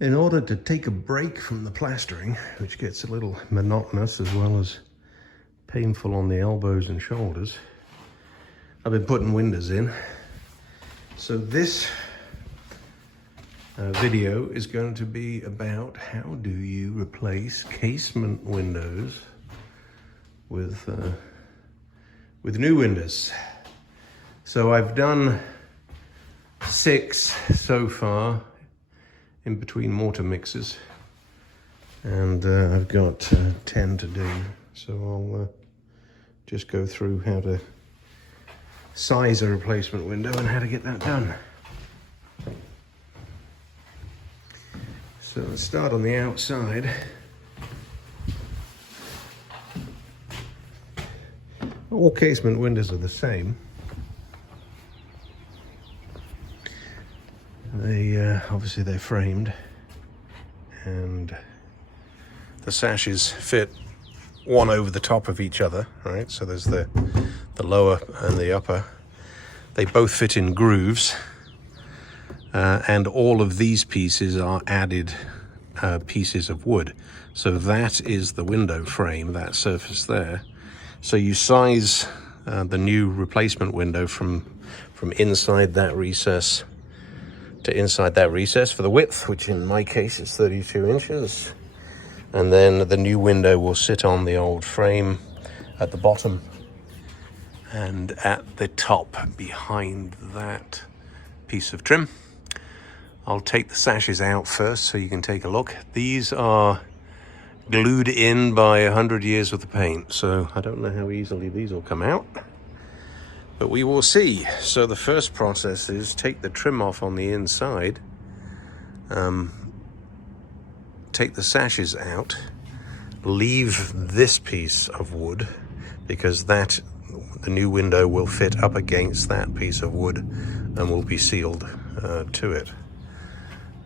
In order to take a break from the plastering, which gets a little monotonous as well as painful on the elbows and shoulders, I've been putting windows in. So this video is going to be about how do you replace casement windows with new windows. So I've done 6 so far in between mortar mixes, and I've got 10 to do. So I'll just go through how to size a replacement window and how to get that done. So let's start on the outside. All casement windows are the same. Obviously they're framed, and the sashes fit one over the top of each other, right? So there's the lower and the upper. They both fit in grooves, and all of these pieces are added pieces of wood. So that is the window frame, that surface there. So you size the new replacement window from inside that recess to inside that recess for the width, which in my case is 32 inches. And then the new window will sit on the old frame at the bottom and at the top behind that piece of trim. I'll take the sashes out first so you can take a look. These are glued in by 100 years with the paint, so I don't know how easily these will come out, but we will see. So the first process is take the trim off on the inside, take the sashes out, leave this piece of wood because the new window will fit up against that piece of wood and will be sealed to it.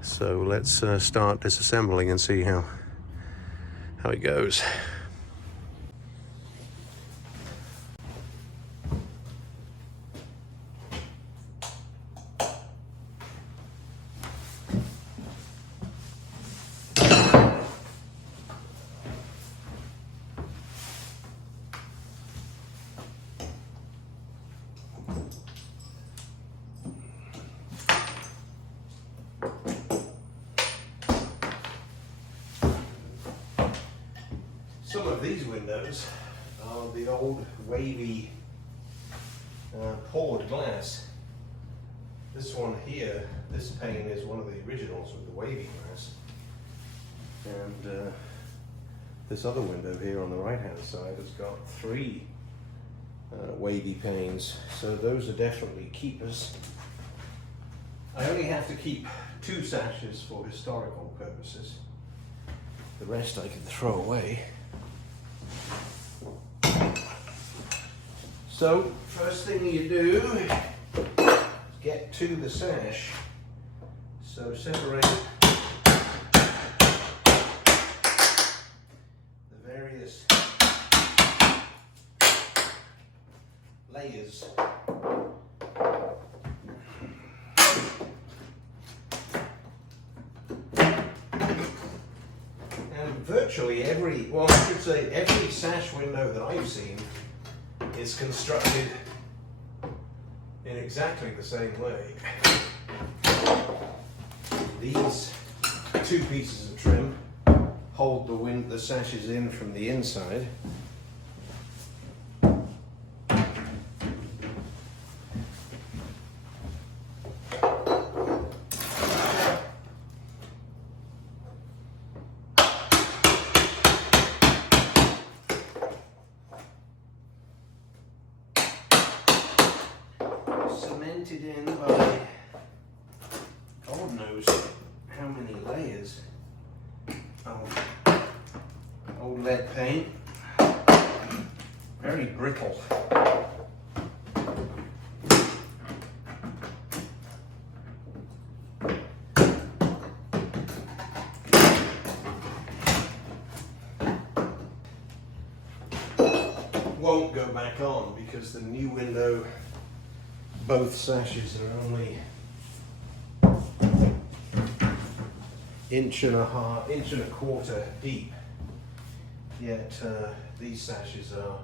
So let's start disassembling and see how it goes. Some of these windows are the old wavy poured glass. This one here, this pane is one of the originals with the wavy glass. And this other window here on the right hand side has got 3 wavy panes. So those are definitely keepers. I only have to keep 2 sashes for historical purposes. The rest I can throw away. So, first thing you do is get to the sash. So separate the various layers. And virtually every sash window that I've seen is constructed in exactly the same way. These 2 pieces of trim hold the sashes in from the inside. Cemented in by God knows how many layers of old lead paint. Very brittle. Won't go back on because the new window, both sashes are only inch and a quarter deep. Yet these sashes are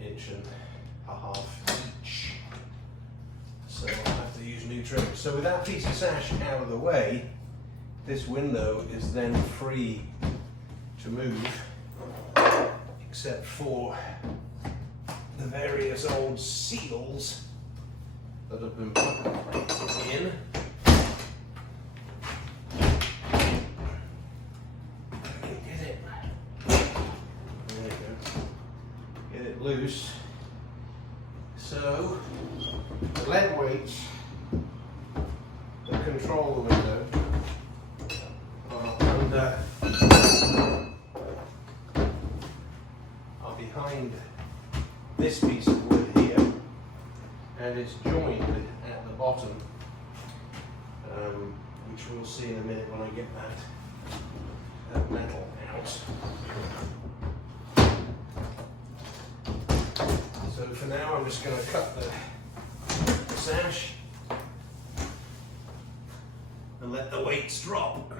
inch and a half each. So I'll have to use new trim. So with that piece of sash out of the way, this window is then free to move, except for the various old seals that have been put in. Loose. So the lead weights that control the window are behind this piece of wood here, and it's joined at the bottom, which we'll see in a minute when I get that metal out. So for now, I'm just going to cut the sash and let the weights drop.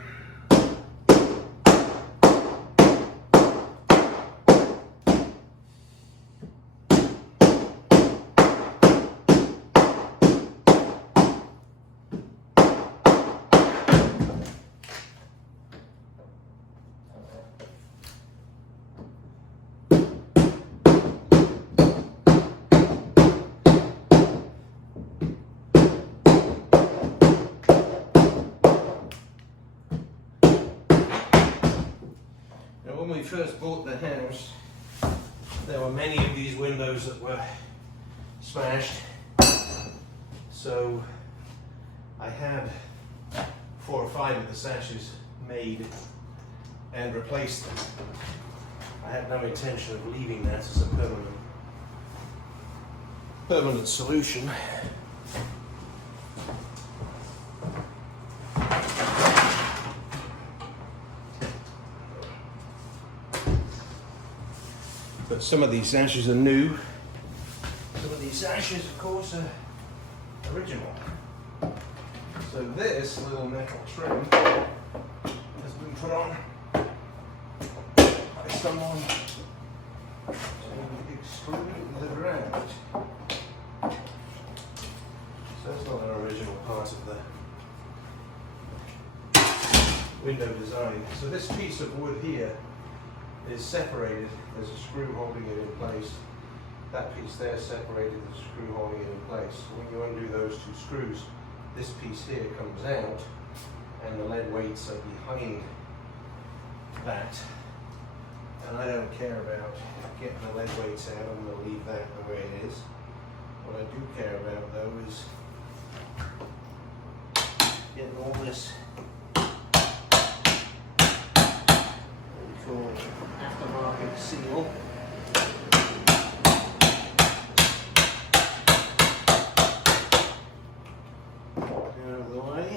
When we first bought the house, there were many of these windows that were smashed, so I had 4 or 5 of the sashes made and replaced them. I had no intention of leaving that as a permanent solution. But some of these sashes are new. Some of these sashes, of course, are original. So this little metal trim has been put on by someone to extrude the ground. So it's not an original part of the window design. So this piece of wood here is separated. There's a screw holding it in place. That piece there is separated, there's a screw holding it in place. When you undo those 2 screws, this piece here comes out and the lead weights are behind that. And I don't care about getting the lead weights out, I'm going to leave that the way it is. What I do care about though is getting all this aftermarket seal. Out of the way.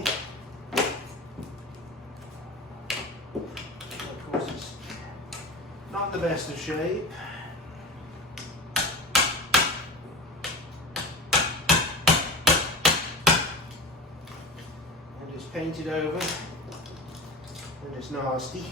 Of course, it's not the best of shape. And it's painted over, and it's nasty.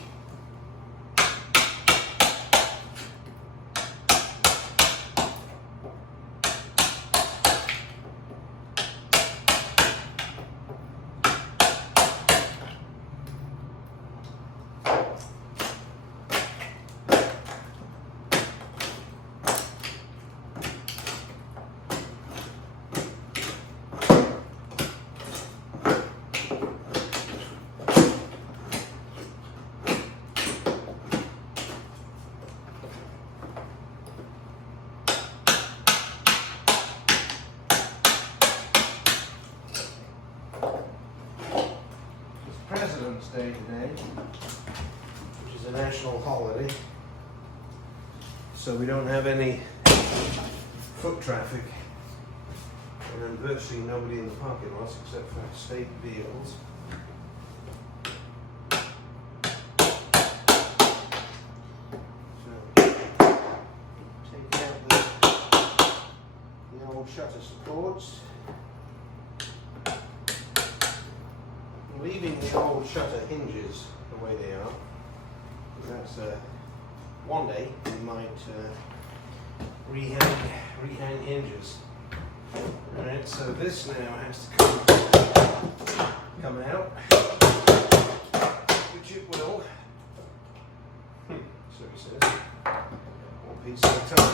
President's Day today, which is a national holiday, so we don't have any foot traffic and virtually nobody in the parking lots except for state vehicles. So, taking out the old shutter supports, leaving the old old shutter hinges the way they are. That's one day we might rehang hinges. Alright, so this now has to come out, which it will. So he says, one piece at a time.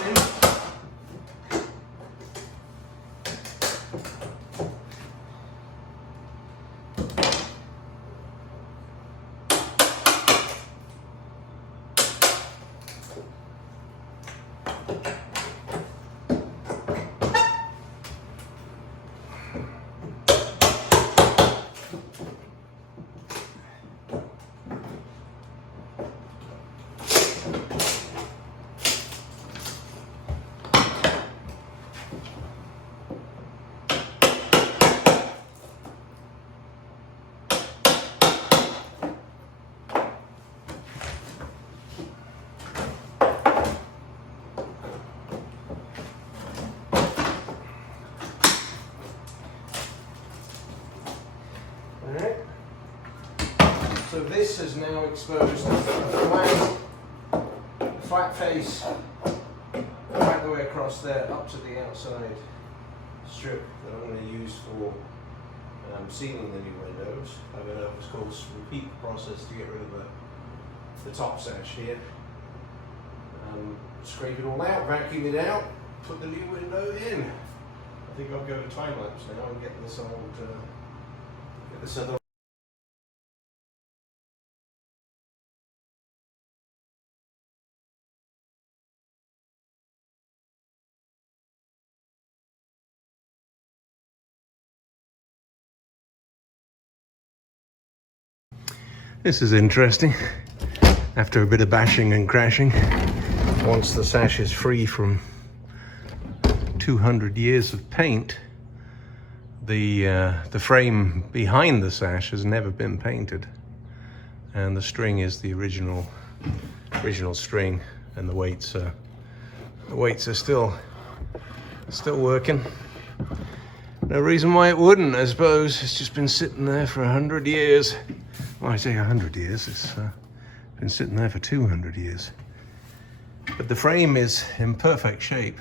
Alright, so this is now exposed a flat face right the way across there up to the outside strip that I'm going to use for sealing the new windows. I'm going to, of course, repeat the process to get rid of the top sash here. Scrape it all out, vacuum it out, put the new window in. I think I'll go to time lapse now and get this old this other. This is interesting. After a bit of bashing and crashing, once the sash is free from 200 years of paint, the frame behind the sash has never been painted, and the string is the original string, and the weights are still working. No reason why it wouldn't, I suppose. It's just been sitting there for 100 years. Well, I say 100 years. It's been sitting there for 200 years. But the frame is in perfect shape.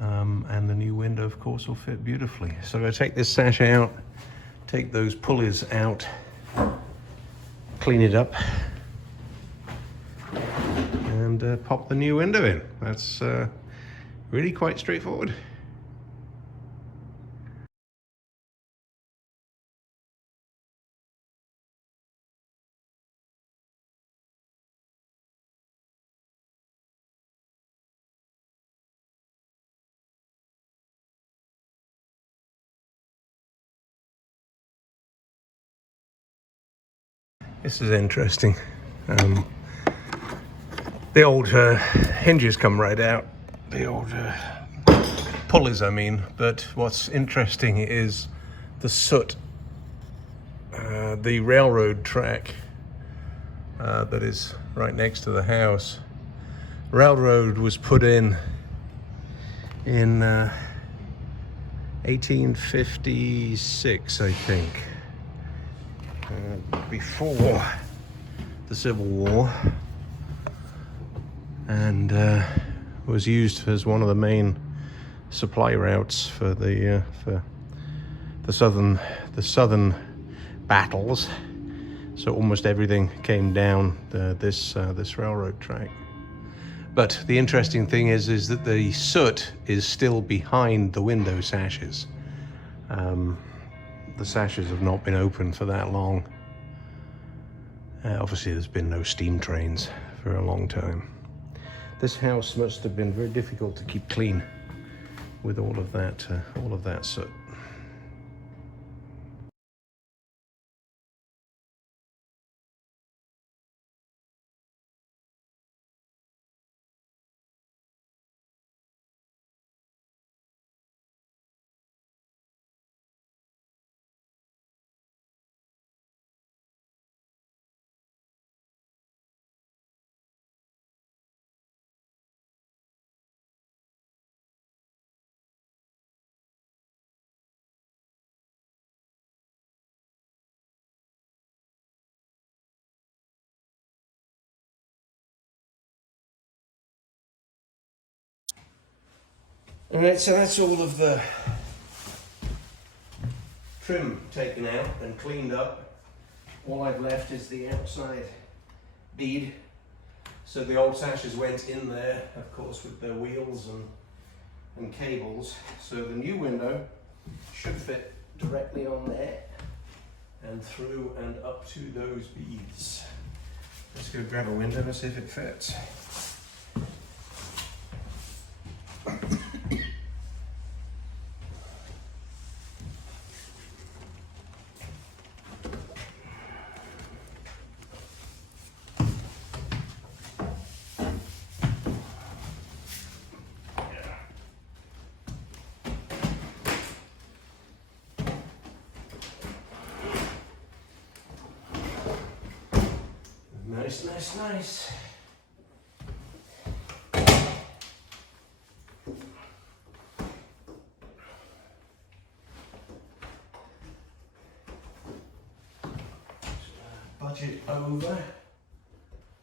And the new window, of course, will fit beautifully. So I'm going to take this sash out, take those pulleys out, clean it up, and pop the new window in. That's really quite straightforward. This is interesting. The old hinges come right out, the old pulleys I mean, but what's interesting is the soot. The railroad track that is right next to the house. Railroad was put in 1856, I think. Before the Civil War, and was used as one of the main supply routes for the southern battles. So almost everything came down this railroad track. But the interesting thing is that the soot is still behind the window sashes. The sashes have not been open for that long. Obviously there's been no steam trains for a long time. This house must have been very difficult to keep clean with all of that soot. Alright, so that's all of the trim taken out and cleaned up. All I've left is the outside bead. So the old sashes went in there, of course, with their wheels and cables. So the new window should fit directly on there and through and up to those beads. Let's go grab a window and see if it fits. Nice, nice, nice. Budget over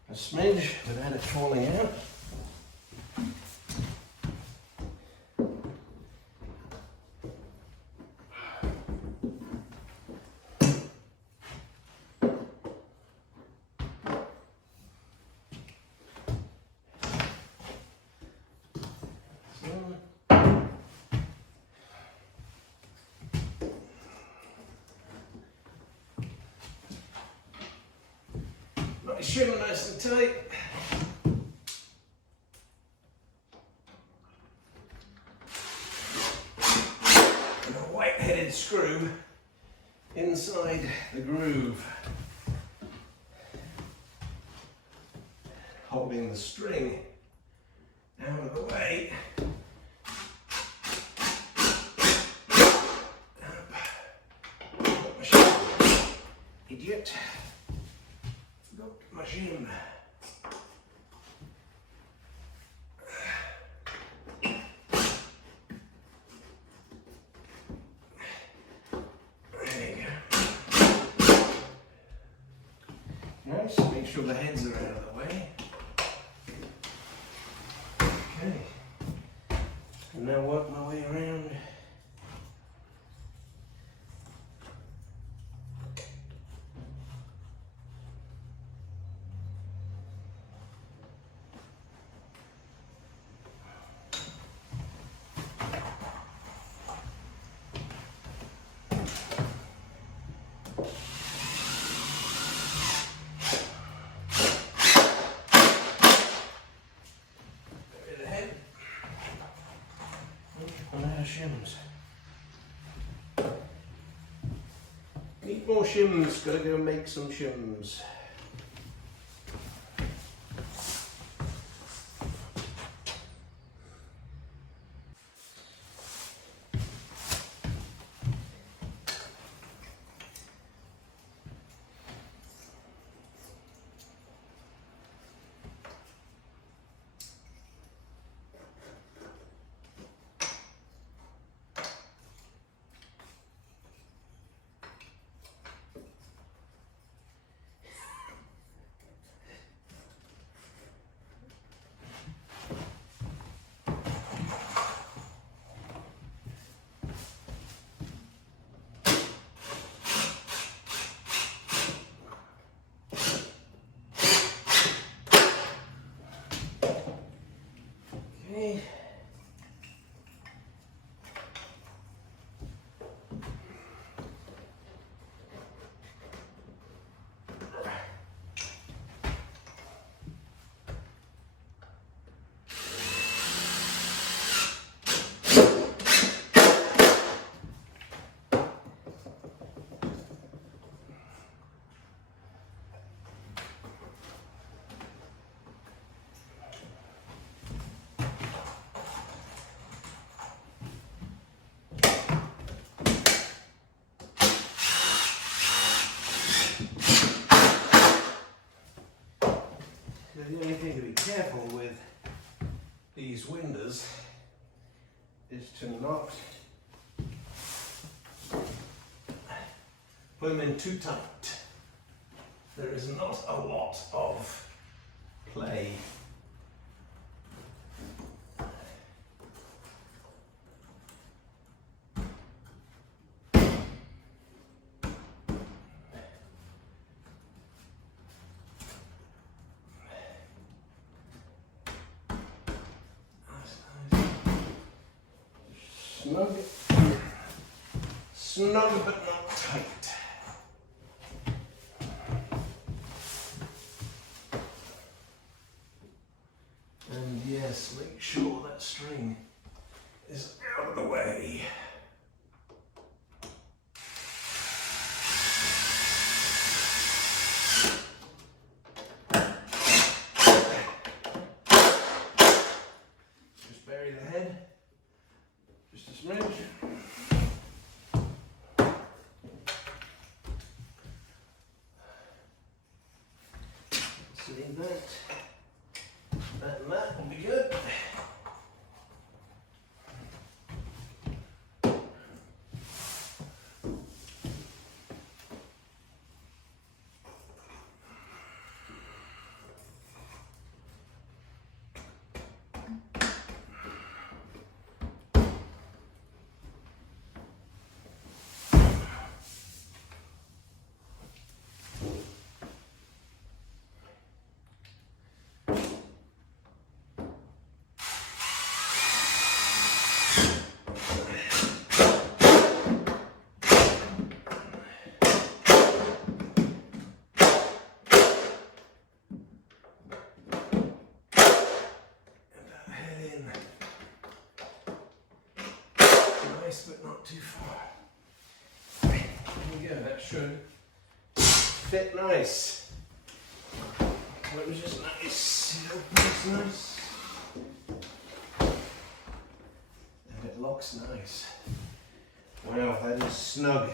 a smidge without it falling out. Shim nice and tight. And a white-headed screw inside the groove, holding the string out of the way. Idiot. Machine. There you go. Nice, make sure the heads are out of the way. Okay. And now work my way around. Shims. Need more shims, gotta go make some shims. Okay. The only thing to be careful with these windows is to not put them in too tight. There is not a lot of play snug. Snug but not tight. And yes, make sure that string is out of the way. Just bury the head, just a smidge. Leave that. That and that will be good. But not too far. There we go, that should fit nice. That was just nice. It opens nice. And it locks nice. Wow, that is snug.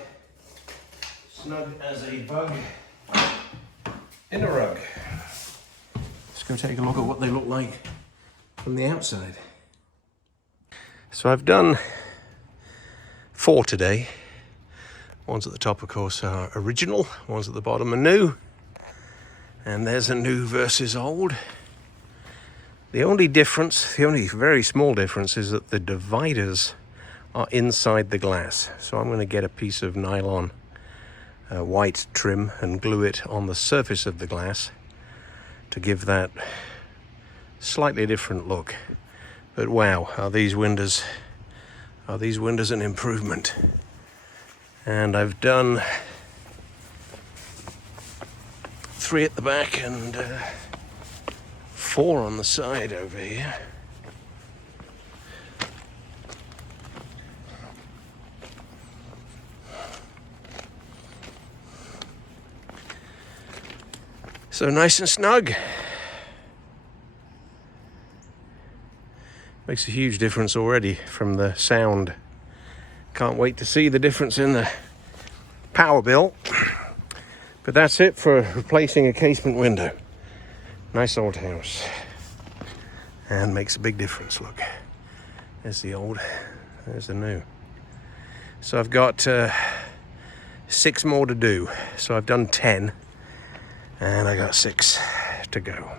Snug as a bug in a rug. Let's go take a look at what they look like from the outside. So I've done 4 today. Ones at the top, of course, are original. Ones at the bottom are new. And there's a new versus old. The only difference, the only very small difference, is that the dividers are inside the glass. So I'm going to get a piece of nylon white trim and glue it on the surface of the glass to give that slightly different look. But wow, are these windows an improvement. And I've done 3 at the back and 4 on the side over here. So nice and snug. Makes a huge difference already from the sound. Can't wait to see the difference in the power bill. But that's it for replacing a casement window. Nice old house. And makes a big difference, look. There's the old, there's the new. So I've got 6 more to do. So I've done 10 and I got 6 to go.